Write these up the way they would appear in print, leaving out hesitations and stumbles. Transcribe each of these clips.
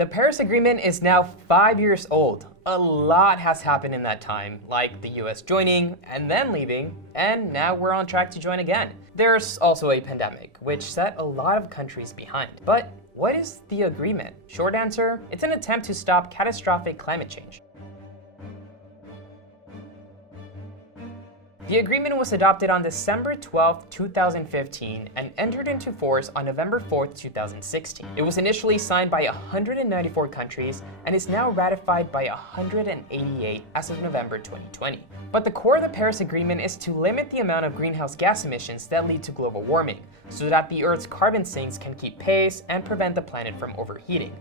The Paris Agreement is now 5 years old. A lot has happened in that time, like the US joining and then leaving, and now we're on track to join again. There's also a pandemic, which set a lot of countries behind. But what is the agreement? Short answer, it's an attempt to stop catastrophic climate change. The agreement was adopted on December 12, 2015 and entered into force on November 4, 2016. It was initially signed by 194 countries and is now ratified by 188 as of November 2020. But the core of the Paris Agreement is to limit the amount of greenhouse gas emissions that lead to global warming, so that the Earth's carbon sinks can keep pace and prevent the planet from overheating,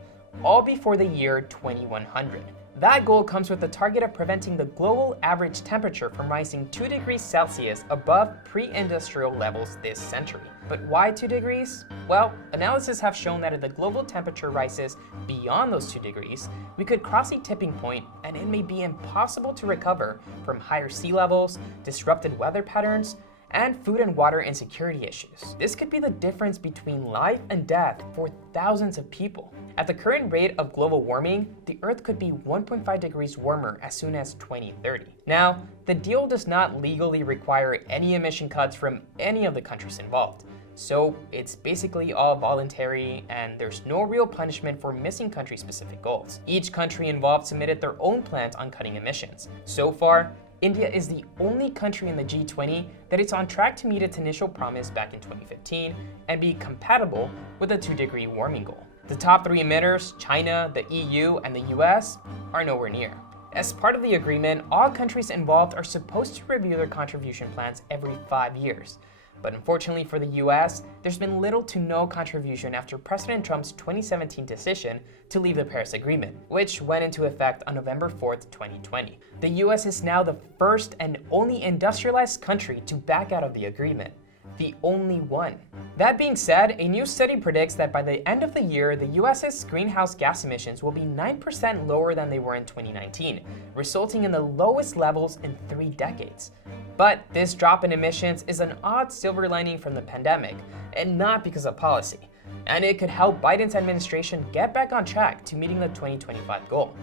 all before the year 2100. That goal comes with the target of preventing the global average temperature from rising 2 degrees Celsius above pre-industrial levels this century. But why 2 degrees? Well, analysis have shown that if the global temperature rises beyond those 2 degrees, we could cross a tipping point and it may be impossible to recover from higher sea levels, disrupted weather patterns, and food and water insecurity issues. This could be the difference between life and death for thousands of people. At the current rate of global warming, the Earth could be 1.5 degrees warmer as soon as 2030. Now, the deal does not legally require any emission cuts from any of the countries involved. So it's basically all voluntary and there's no real punishment for missing country-specific goals. Each country involved submitted their own plans on cutting emissions. So far, India is the only country in the G20 that is on track to meet its initial promise back in 2015 and be compatible with a 2-degree warming goal. The top 3 emitters, China, the EU, and the US, are nowhere near. As part of the agreement, all countries involved are supposed to review their contribution plans every 5 years. But unfortunately for the US, there's been little to no contribution after President Trump's 2017 decision to leave the Paris Agreement, which went into effect on November 4th, 2020. The US is now the first and only industrialized country to back out of the agreement. The only one. That being said, a new study predicts that by the end of the year, the US's greenhouse gas emissions will be 9% lower than they were in 2019, resulting in the lowest levels in 3 decades. But this drop in emissions is an odd silver lining from the pandemic, and not because of policy. And it could help Biden's administration get back on track to meeting the 2025 goal.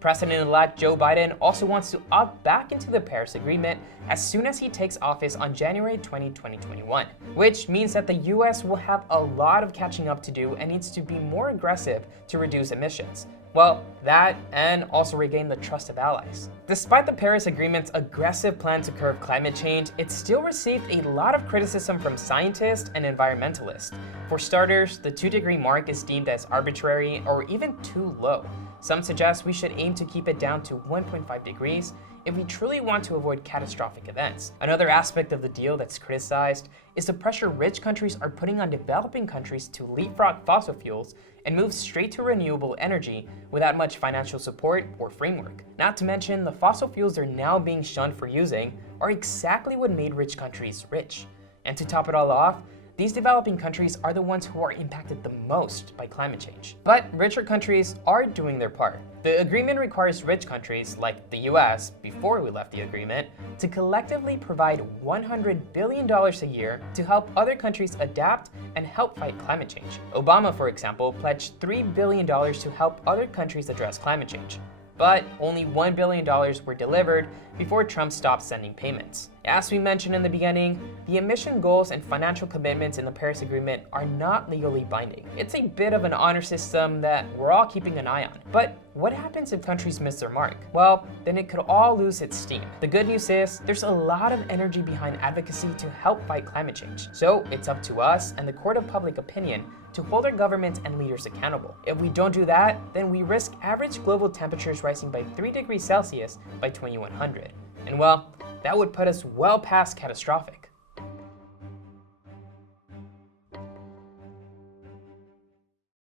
President-elect Joe Biden also wants to opt back into the Paris Agreement as soon as he takes office on January 20, 2021, which means that the US will have a lot of catching up to do and needs to be more aggressive to reduce emissions. Well, that and also regain the trust of allies. Despite the Paris Agreement's aggressive plan to curb climate change, it still received a lot of criticism from scientists and environmentalists. For starters, the 2-degree mark is deemed as arbitrary or even too low. Some suggest we should aim to keep it down to 1.5 degrees if we truly want to avoid catastrophic events. Another aspect of the deal that's criticized is the pressure rich countries are putting on developing countries to leapfrog fossil fuels and move straight to renewable energy without much financial support or framework. Not to mention, the fossil fuels they're now being shunned for using are exactly what made rich countries rich. And to top it all off, these developing countries are the ones who are impacted the most by climate change. But richer countries are doing their part. The agreement requires rich countries, like the US, before we left the agreement, to collectively provide $100 billion a year to help other countries adapt and help fight climate change. Obama, for example, pledged $3 billion to help other countries address climate change. But only $1 billion were delivered before Trump stopped sending payments. As we mentioned in the beginning, the emission goals and financial commitments in the Paris Agreement are not legally binding. It's a bit of an honor system that we're all keeping an eye on. But what happens if countries miss their mark? Well, then it could all lose its steam. The good news is, there's a lot of energy behind advocacy to help fight climate change. So it's up to us and the court of public opinion to hold our governments and leaders accountable. If we don't do that, then we risk average global temperatures rising by 3 degrees Celsius by 2100. And well, that would put us well past catastrophic.